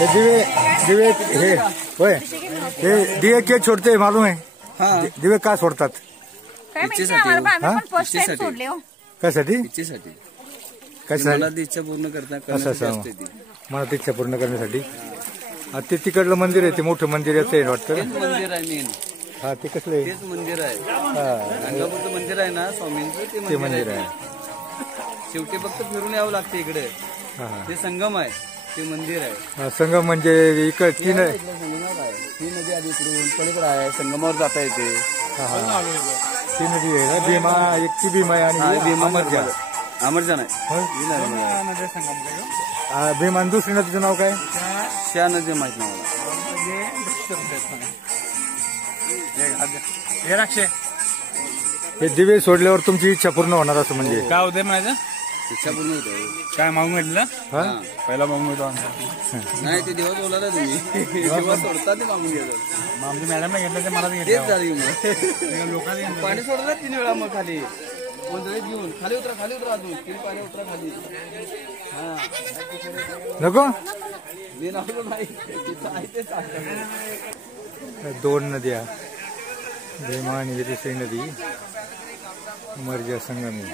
ये दिवे दिवे हे होय हे दिवे के छोड़ते मालूम है? हाँ दिवे का सोडतात? कशासाठी? कशासाठी इच्छा पूर्ण करण्यासाठी मला इच्छा पूर्ण करण्यासाठी. ते तिकडलं मंदिर आहे, ते मोठं मंदिर याचं आहे वाटतं. मंदिर आहे मेन. हा ते कसलं आहे? तेच मंदिर आहे. गाणगापूरचं मंदिर आहे ना स्वामींचं, ते मंदिर आहे. शेवटी फक्त फिरून यावं लागते इकडे. ते संगम आहे, ते मंदिर आहे. संगम म्हणजे इकडे तीन आहे. ती नदी आधी इकडून पलीकडे आहे, संगमावर जाता येते. ती नदी आहे ना भीमा, एक ती भीमा आहे आणि भीमा अमरजान आहे. भीमा आणि दुसरी नदीचं नाव काय? त्या नदी माहित नाही मला. हे दिवे सोडल्यावर तुमची इच्छा पूर्ण होणार असं म्हणजे काय होते म्हणायचं? इच्छा पूर्ण होते. काय मागून घेतलं? पहिला मागून घेतो नाही, ते दिवस बोलायला तुम्ही दिवस सोडता ते मागून घेतात. आमच्या मॅडमने घेतलं ते मला तेच झाली. लोकांनी पाणी सोडलं 3 वेळा, मग खाली गोंधळीत घेऊन खाली उतरा अजून 3 पाणी उतरा खाली. नको मी नावलो नाही. 2 नद्या, भीमा आणि दुसरी नदी मर्जा संगमी.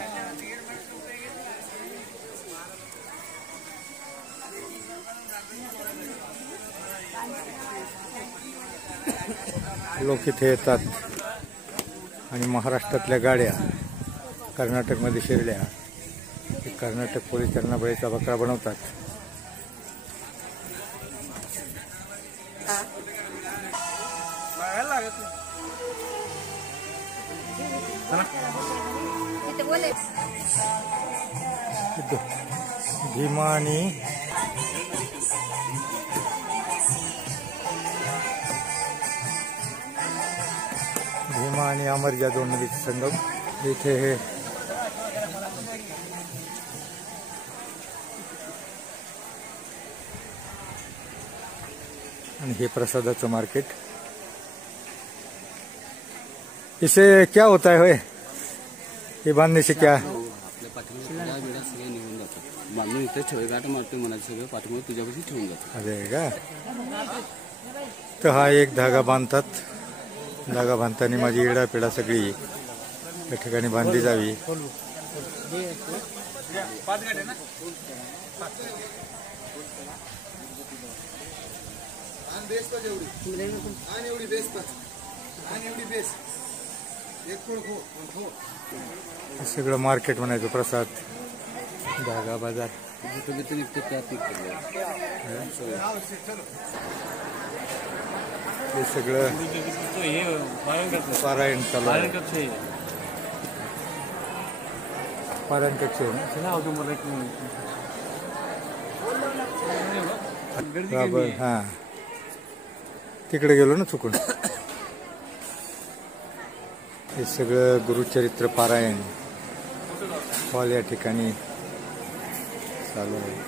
लोक इथे येतात आणि महाराष्ट्रातल्या गाड्या कर्नाटकमध्ये शिरल्या. कर्नाटक पोलीस त्यांना बळीचा बकरा बनवतात. भीमा आणि अमरजा 2 नदीचे संगम. इथे हे आणि हे प्रसादाचं मार्केट. इसे क्या होता है होय? हे बांधणे से क्या? आपल्या पाठीमागे वेळा सगळे निघून जातात. बांधून इथे ठेवे गाठ मारते म्हणायचं, सगळं पाठीमागे तुझ्यापाशी ठेवून जातात. अरे का? तर हा एक धागा बांधतात. धागा बांधताना माझी इडापिडा सगळी या ठिकाणी बांधली जावी. सगळं मार्केट म्हणायचं. प्रसाद, धागा बाजार. हे सगळं पारायण चालू आहे. पारायण कक्ष आहे ना. हा तिकडे गेलो ना चुकून. हे सगळं गुरुचरित्र पारायण हॉल या ठिकाणी चालू आहे.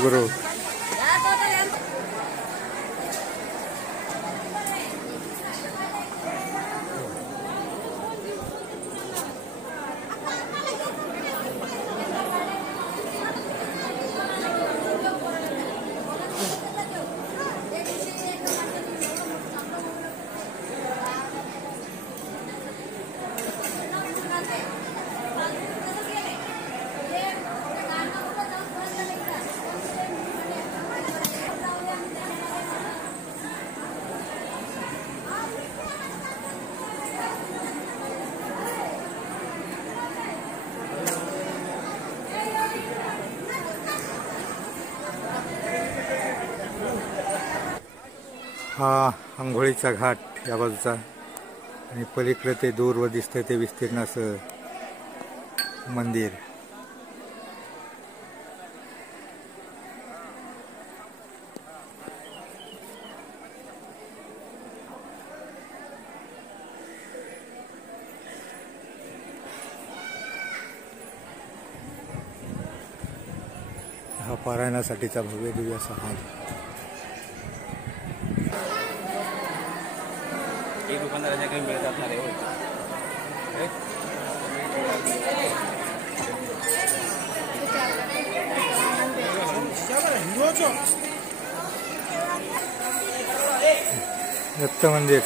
बरोबर. हा आंघोळीचा घाट या बाजूचा आणि पलीकडे ते दूरवर दिसतंय ते विस्तीर्ण असं मंदिर. हा पारायणासाठीचा भव्य दिव्य असा हाल. दुकानदाराच्या काही मिळत असणार आहे. दत्त मंदिर